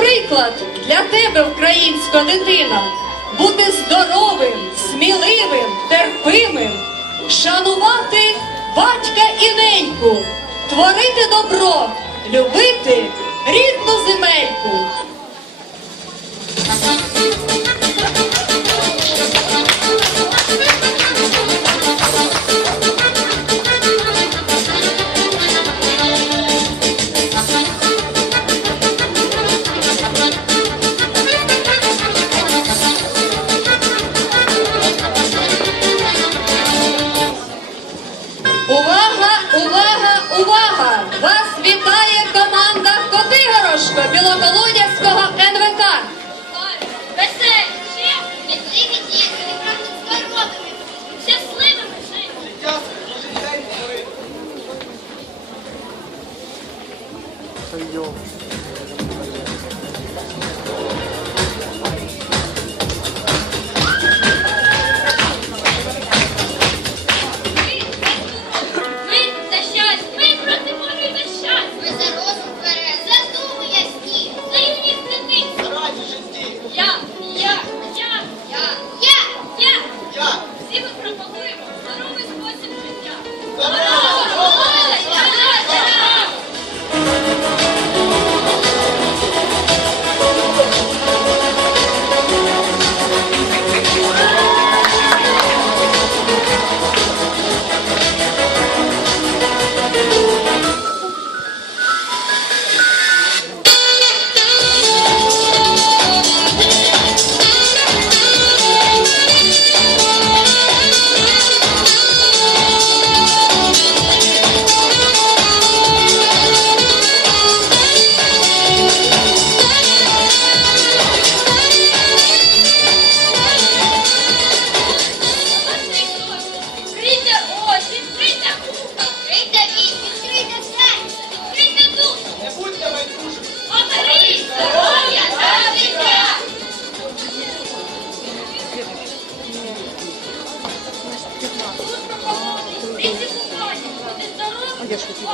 приклад для тебе, українська дитина, бути здоровим, сміливим, терпимим, шанувати батька і неньку, творити добро, любити Котигорошко НВК. Веселі, щасливі діти, щасливими. Ми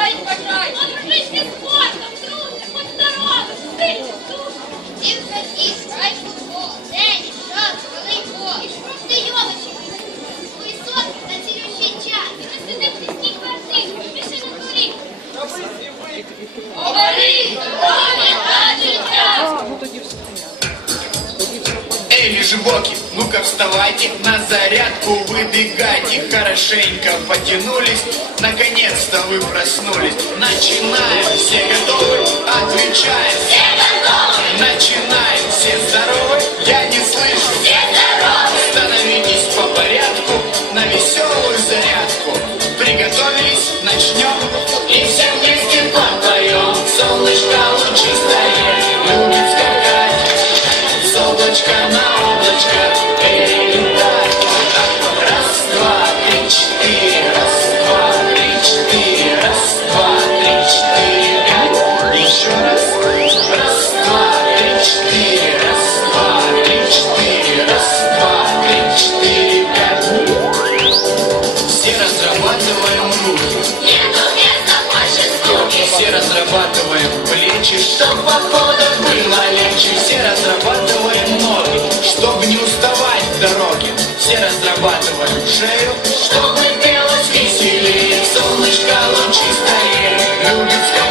здоровим, бажай! бажай. Одружися спортом, друже, здоровим, сильним духом. Дівка дійсно, грай футбол, теніс, шах, волейбол, і шпрунти йовичі. Високий та цілющий час, і не сиди в тісній квартирі, більше не дурі. Роби Лежебоки, ну-ка вставайте, на зарядку выбегайте, хорошенько потянулись, наконец-то вы проснулись. Начинаем, все готовы, отвечаем. Все готовы. Начинаем, все здоровы, я не слышу. Все здоровы. Становитесь по порядку, на веселую зарядку. Все разрабатываем плечи, чтоб похода было легче. Все разрабатываем ноги, чтобы не уставать в дороге. Все разрабатываем шею, чтобы делать веселее. Солнышко лучистое, любит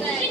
Yeah.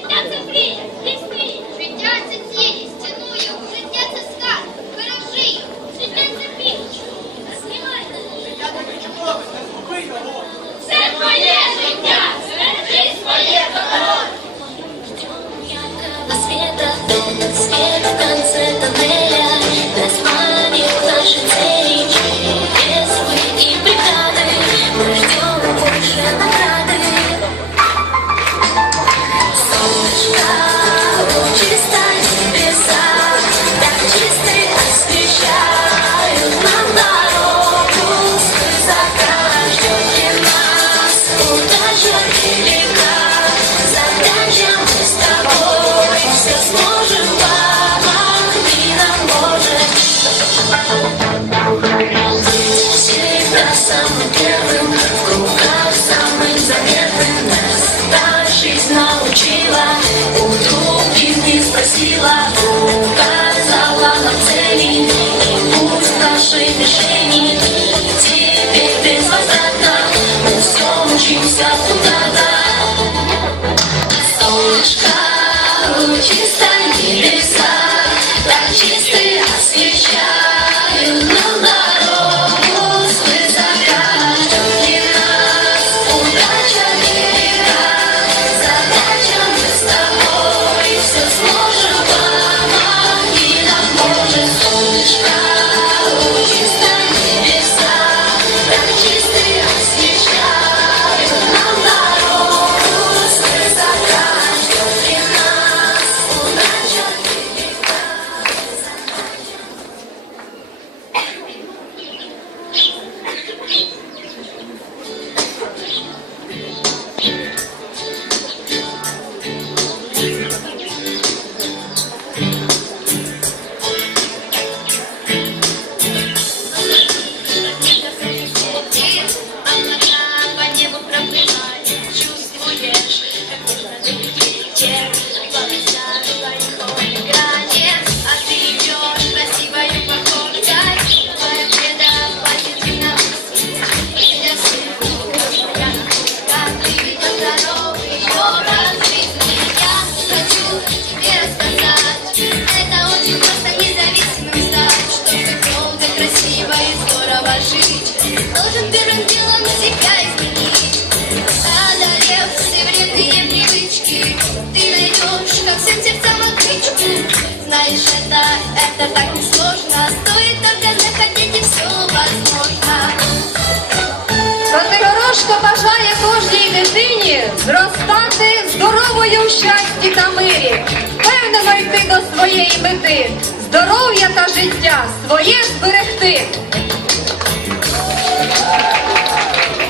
зростати здоровою в щасті та мирі, певно, йти до своєї мети, здоров'я та життя своє зберегти.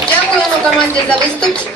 Дякуємо команді за виступ.